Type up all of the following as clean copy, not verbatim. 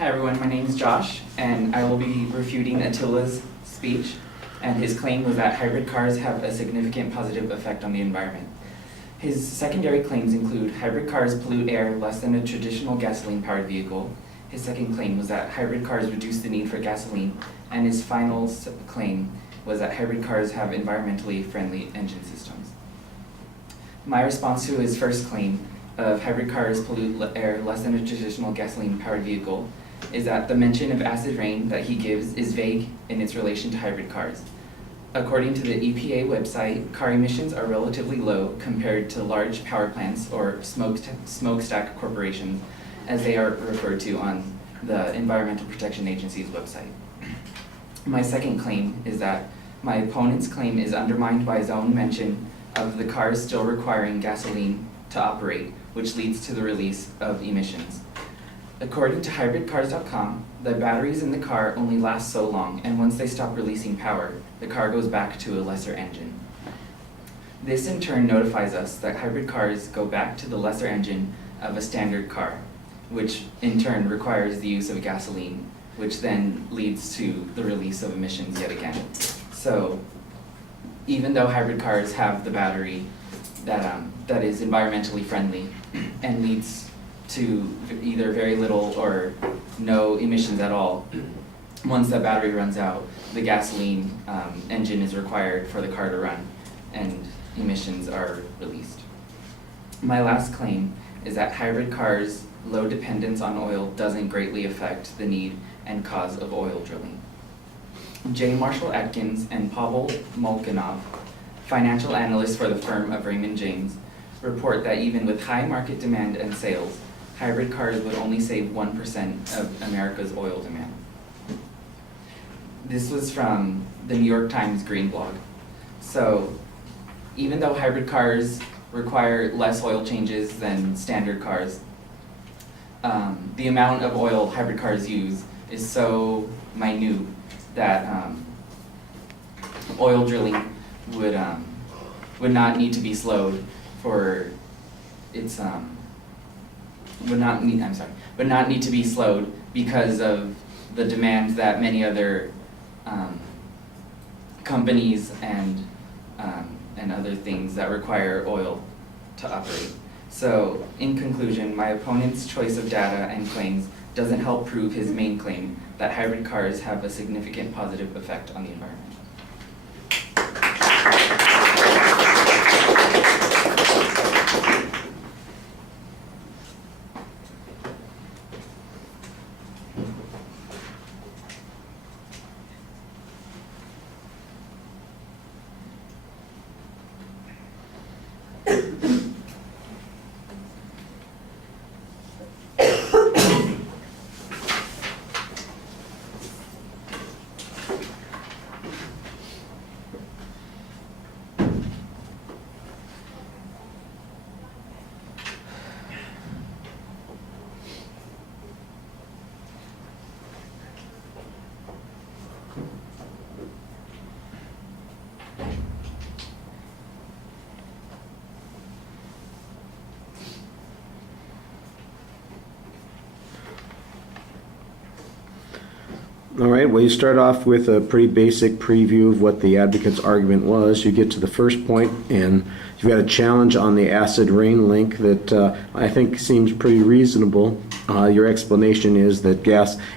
Hi everyone, my name is Josh, and I will be refuting Attila's speech, and his claim was that hybrid cars have a significant positive effect on the environment. His secondary claims include hybrid cars pollute air less than a traditional gasoline-powered vehicle. His second claim was that hybrid cars reduce the need for gasoline, and his final claim was that hybrid cars have environmentally friendly engine systems. My response to his first claim of hybrid cars pollute air less than a traditional gasoline-powered vehicle is that the mention of acid rain that he gives is vague in its relation to hybrid cars. According to the EPA website, car emissions are relatively low compared to large power plants or smokestack corporations, as they are referred to on the Environmental Protection Agency's website. My second claim is that my opponent's claim is undermined by his own mention of the cars still requiring gasoline to operate, which leads to the release of emissions. According to hybridcars.com, the batteries in the car only last so long, and once they stop releasing power, the car goes back to a lesser engine. This in turn notifies us that hybrid cars go back to the lesser engine of a standard car, which in turn requires the use of gasoline, which then leads to the release of emissions yet again. So, even though hybrid cars have the battery that is environmentally friendly and leads to either very little or no emissions at all, once that battery runs out, the gasoline engine is required for the car to run, and emissions are released. My last claim is that hybrid cars' low dependence on oil doesn't greatly affect the need and cause of oil drilling. J. Marshall Atkins and Pavel Molchanov, financial analysts for the firm of Raymond James, report that even with high market demand and sales, hybrid cars would only save 1% of America's oil demand. This was from the New York Times Green blog. So, even though hybrid cars require less oil changes than standard cars, the amount of oil hybrid cars use is so minute that oil drilling would not need to be slowed for its would not need to be slowed because of the demand that many other companies and other things that require oil to operate. So, in conclusion, my opponent's choice of data and claims doesn't help prove his main claim that hybrid cars have a significant positive effect on the environment. All right, well, you start off with a pretty basic preview of what the advocate's argument was. You get to the first point, and you've got a challenge on the acid rain link that I think seems pretty reasonable. Your explanation is that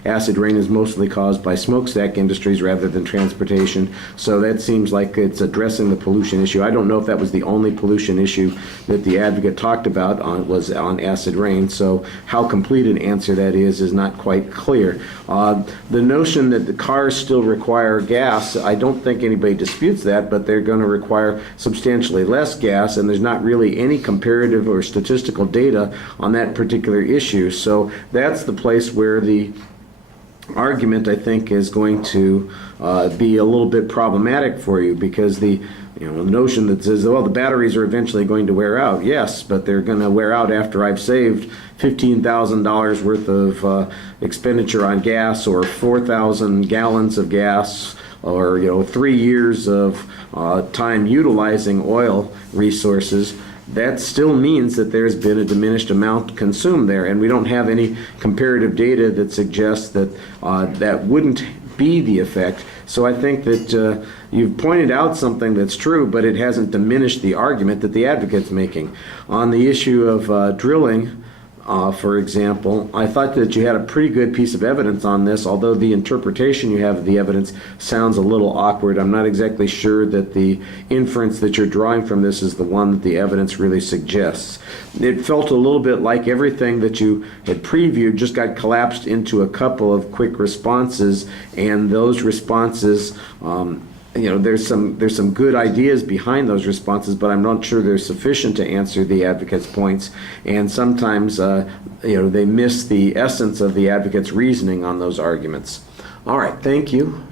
acid rain is mostly caused by smokestack industries rather than transportation, so that seems like it's addressing the pollution issue. I don't know if that was the only pollution issue that the advocate talked about was on acid rain, so how complete an answer that is not quite clear. The notion that the cars still require gas, I don't think anybody disputes that, but they're going to require substantially less gas, and there's not really any comparative or statistical data on that particular issue. So that's the place where the argument, I think, is going to be a little bit problematic for you, because the notion that says, well, the batteries are eventually going to wear out. Yes, but they're going to wear out after I've saved $15,000 worth of expenditure on gas, or 4,000 gallons of gas, or 3 years of time utilizing oil resources. that still means that there's been a diminished amount consumed there, and we don't have any comparative data that suggests that that wouldn't be the effect. So I think that you've pointed out something that's true, but it hasn't diminished the argument that the advocate's making. On the issue of drilling, for example, I thought that you had a pretty good piece of evidence on this, although the interpretation you have of the evidence sounds a little awkward. I'm not exactly sure that the inference that you're drawing from this is the one that the evidence really suggests. It felt a little bit like everything that you had previewed just got collapsed into a couple of quick responses, and those responses, there's some good ideas behind those responses, but I'm not sure they're sufficient to answer the advocate's points. And sometimes, they miss the essence of the advocate's reasoning on those arguments. All right, thank you.